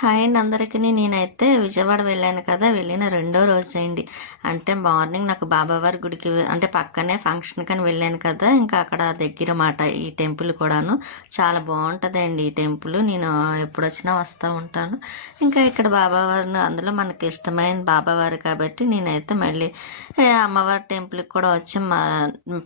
Hi అండి అందరికీ. నేనైతే విజయవాడ వెళ్ళాను కదా! వెళ్ళిన రెండో రోజండి. అంటే మార్నింగ్ నాకు బాబావారి గుడికి అంటే పక్కనే ఫంక్షన్‌కని వెళ్ళాను కదా! ఇంకా అక్కడ దగ్గర మాట ఈ టెంపుల్ కూడాను. చాలా బావుంటదండి ఈ టెంపుల్. నేను ఎప్పుడొచ్చినా వస్తా ఉంటాను. ఇంకా ఇక్కడ బాబావారిని అందులో మనకి ఇష్టమైన బాబావారు కాబట్టి నేనైతే మళ్ళీ అమ్మవారి టెంపుల్‌కి కూడా వచ్చి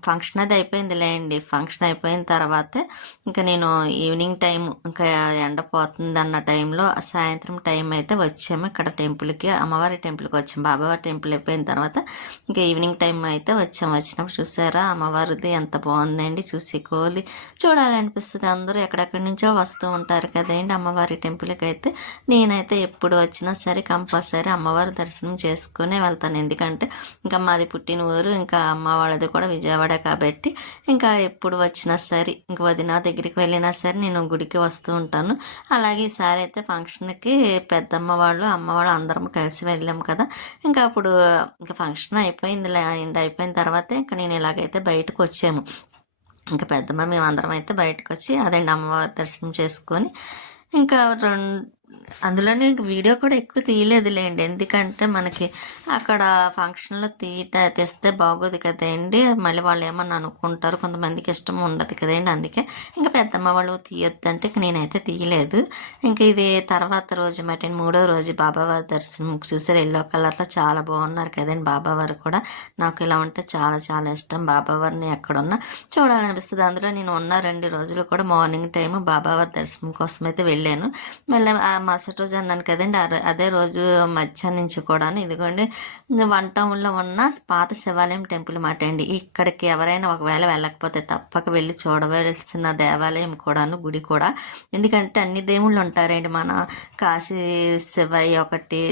ఫంక్షన్ అది అయిపోయిందిలేండి. ఫంక్షన్ అయిపోయిన తర్వాతే ఇంకా నేను ఈవినింగ్ టైం ఇంకా ఎండ పోతుందన్న టైంలో సాయంత్రం టైం అయితే వచ్చాము ఇక్కడ టెంపుల్‌కి. అమ్మవారి టెంపుల్‌కి వచ్చాము. బాబావారి టెంపుల్ అయిపోయిన తర్వాత ఇంకా ఈవినింగ్ టైం అయితే వచ్చాము. వచ్చినప్పుడు చూసారా అమ్మవారిది ఎంత బాగుందండి. చూసి కోలి చూడాలనిపిస్తుంది. అందరూ ఎక్కడెక్కడి నుంచో వస్తూ ఉంటారు కదండి అమ్మవారి టెంపుల్‌కి అయితే. నేనైతే ఎప్పుడు వచ్చినా సరే కంపల్సరీ అమ్మవారి దర్శనం చేసుకునే వెళ్తాను. ఎందుకంటే ఇంకా మాది పుట్టిన ఊరు, ఇంకా అమ్మ వాళ్ళది కూడా విజయవాడ కాబట్టి ఇంకా ఎప్పుడు వచ్చినా సరే ఇంక వదిన దగ్గరికి వెళ్ళినా సరే నేను గుడికి వస్తూ ఉంటాను. అలాగే ఈసారి అయితే ఫంక్షన్‌కి పెద్దమ్మ వాళ్ళు, అమ్మ వాళ్ళు అందరం కలిసి వెళ్ళాము కదా! ఇంకా అప్పుడు ఇంకా ఫంక్షన్ అయిపోయిందిలే అండి. అయిపోయిన తర్వాతే ఇంక నేను ఇలాగైతే బయటకొచ్చాము. ఇంక పెద్దమ్మ మేమందరం అయితే బయటకొచ్చి అదండి అమ్మవారి దర్శనం చేసుకొని ఇంకా అందులోనే వీడియో కూడా ఎక్కువ తీయలేదులేండి. ఎందుకంటే మనకి అక్కడ ఫంక్షన్‌లో తెస్తే బాగోదు కదండీ! మళ్ళీ వాళ్ళు ఏమన్నా అనుకుంటారు. కొంతమందికి ఇష్టం ఉండదు కదండీ! అందుకే ఇంక పెద్దమ్మ వాళ్ళు తీయొద్దంటే ఇక నేనైతే తీయలేదు. ఇంక ఇది తర్వాత రోజు మటన్ మూడో రోజు బాబావారి దర్శనం చూసారా యెల్లో కలర్‌లో చాలా బాగున్నారు కదండీ బాబావారు కూడా. నాకు ఇలా ఉంటే చాలా చాలా ఇష్టం. బాబావారిని ఎక్కడున్నా చూడాలనిపిస్తది. అందులో నేను ఉన్న 2 రోజులు కూడా మార్నింగ్ టైము బాబావారి దర్శనం కోసమైతే వెళ్ళాను. మళ్ళీ మరుసటి రోజు అన్నాను కదండీ! అదే రోజు మధ్యాహ్నం నుంచి కూడాను ఇదిగోండి వన్ టౌన్‌లో ఉన్న పాత శివాలయం టెంపుల్ మాట అండి. ఇక్కడికి ఎవరైనా ఒకవేళ వెళ్ళకపోతే తప్పక వెళ్ళి చూడవలసిన దేవాలయం కూడాను, గుడి కూడా. ఎందుకంటే అన్ని దేవుళ్ళు ఉంటారండి. మన కాశీ శివయ్య ఒకటి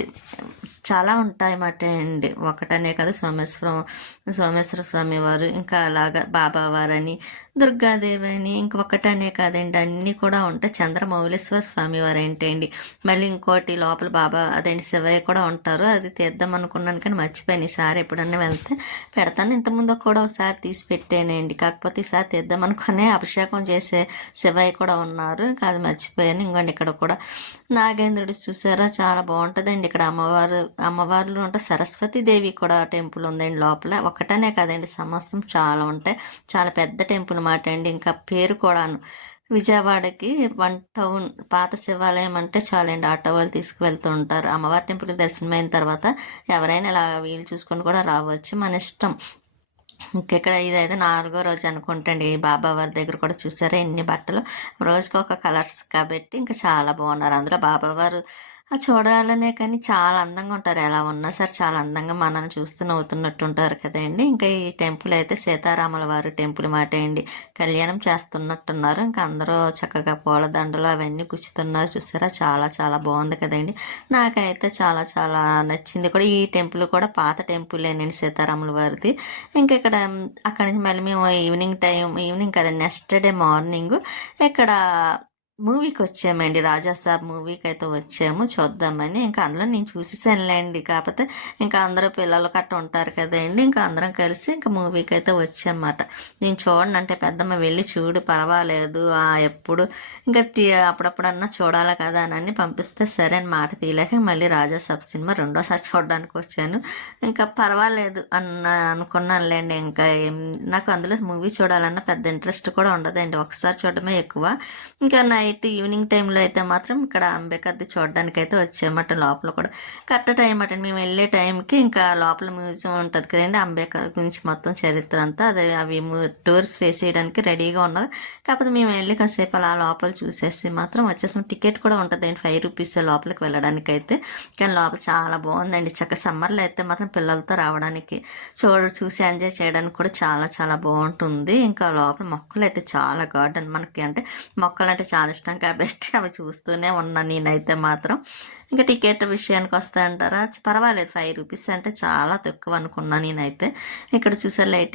చాలా ఉంటాయన్నమాట అండి. ఒకటనే కాదు సోమేశ్వర స్వామి వారు, ఇంకా అలాగా బాబావారని, దుర్గాదేవి అని ఇంకొకటనే కాదండి అన్నీ కూడా ఉంటాయి. చంద్రమౌళీశ్వర స్వామి వారు ఏంటండి. మళ్ళీ ఇంకోటి లోపల బాబా అదేంటి శివయ్య కూడా ఉంటారు. అది తీద్దాం అనుకున్నాను కానీ మర్చిపోయాను. ఈసారి ఎప్పుడన్నా వెళ్తే పెడతాను. ఇంతకుముందు కూడా ఒకసారి తీసి పెట్టానండి. కాకపోతే ఈసారి తీద్దాం అనుకునే అభిషేకం చేసే శివయ్య కూడా ఉన్నారు. ఇంకా అది మర్చిపోయాను. ఇంకోండి ఇక్కడ కూడా నాగేంద్రుడు చూసారా చాలా బాగుంటుందండి. ఇక్కడ అమ్మవార్లు ఉంటాయి. సరస్వతీదేవి కూడా టెంపుల్ ఉందండి లోపల. ఒకటనే కాదండి సమస్తం చాలా ఉంటాయి. చాలా పెద్ద టెంపుల్ మాట అండి. ఇంకా పేరు కూడాను విజయవాడకి వన్ టౌన్ పాత శివాలయం అంటే చాలండి. ఆటో వాళ్ళు తీసుకువెళ్తూ ఉంటారు. అమ్మవారి టెంపుల్కి దర్శనం అయిన తర్వాత ఎవరైనా ఇలా వీలు చూసుకొని కూడా రావచ్చు. మన ఇష్టం. ఇంకెక్కడ ఇదైతే నాలుగో రోజు అనుకుంటండి. బాబా వారి దగ్గర కూడా చూసారా ఎన్ని బట్టలు రోజుకి ఒక కలర్స్ కాబట్టి ఇంకా చాలా బాగున్నారు. అందులో బాబావారు చూడాలనే కానీ చాలా అందంగా ఉంటారు. ఎలా ఉన్నా సరే చాలా అందంగా మనల్ని చూస్తూ నవ్వుతున్నట్టు ఉంటారు కదండి. ఇంకా ఈ టెంపుల్ అయితే సీతారాముల వారి టెంపుల్ మాట అండి. కళ్యాణం చేస్తున్నట్టున్నారు. ఇంకా అందరూ చక్కగా పూలదండలు అవన్నీ గుచ్చుతున్నారు. చూసారా చాలా చాలా బాగుంది కదండి. నాకైతే చాలా చాలా నచ్చింది కూడా. ఈ టెంపుల్ కూడా పాత టెంపులేనండి సీతారాముల వారిది. ఇంకా ఇక్కడ అక్కడి నుంచి మళ్ళీ మేము ఈవినింగ్ కదా నెక్స్ట్ డే మార్నింగ్ ఇక్కడ మూవీకి వచ్చామండి. రాజాసాబ్ మూవీకి అయితే వచ్చాము చూద్దామని. ఇంకా అందులో నేను చూసేసానులేండి. కాకపోతే ఇంకా అందరూ పిల్లలు కట్ట ఉంటారు కదండి. ఇంకా అందరం కలిసి ఇంకా మూవీకి అయితే వచ్చామన్నమాట. నేను చూడండి అంటే పెద్దమ్మ వెళ్ళి చూడు పర్వాలేదు ఎప్పుడు ఇంకా అప్పుడప్పుడన్నా చూడాలి కదా అని పంపిస్తే సరే అని మాట తీయలేక మళ్ళీ రాజాసాబ్ సినిమా రెండోసారి చూడడానికి వచ్చాను. ఇంకా పర్వాలేదు అనుకున్నానులేండి. ఇంకా నాకు అందులో మూవీ చూడాలన్న పెద్ద ఇంట్రెస్ట్ కూడా ఉండదండి. ఒకసారి చూడడమే ఎక్కువ. ఇంకా నైట్ ఈవినింగ్ టైంలో అయితే మాత్రం ఇక్కడ అంబేద్కర్ది చూడడానికి అయితే వచ్చామట. లోపల కూడా కరెక్ట్ టైం అట మేము వెళ్ళే టైంకి ఇంకా లోపల మ్యూజియం ఉంటుంది కదండి. అంబేద్కర్ గురించి మొత్తం చరిత్ర అంతా అదే అవి టూర్స్ వేసేయడానికి రెడీగా ఉన్నారు. కాకపోతే మేము వెళ్ళి కాసేపు అలా లోపల చూసేసి మాత్రం వచ్చేసాం. టికెట్ కూడా ఉంటుందండి 5 రూపీస్ లోపలికి వెళ్ళడానికి అయితే. కానీ లోపల చాలా బాగుందండి. చక్క సమ్మర్లో అయితే మాత్రం పిల్లలతో రావడానికి చూసి ఎంజాయ్ చేయడానికి కూడా చాలా చాలా బాగుంటుంది. ఇంకా లోపల మొక్కలు అయితే చాలా గార్డెన్ మనకి అంటే మొక్కలు అంటే చాలా ఇష్టం కాబట్టి అవి చూస్తూనే ఉన్నా నేనైతే మాత్రం. ఇంకా టికెట్ విషయానికి వస్తే అంటారా పర్వాలేదు 5 రూపీస్ అంటే చాలా తక్కువ అనుకున్నా నేనైతే. ఇక్కడ చూసారు లైట్